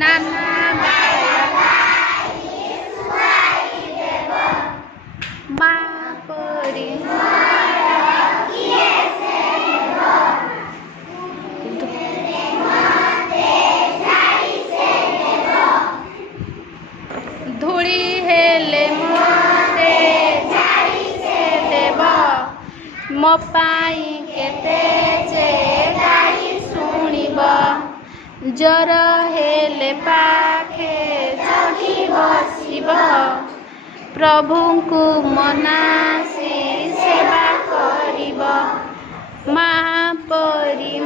नाना माँ परी धूली हेले मते जाई से देव मो पाई केते जे गाई शुणिब जर हेले पाखे चढ़ी बसिब प्रभु को मनासी सेवा करिब माँ परी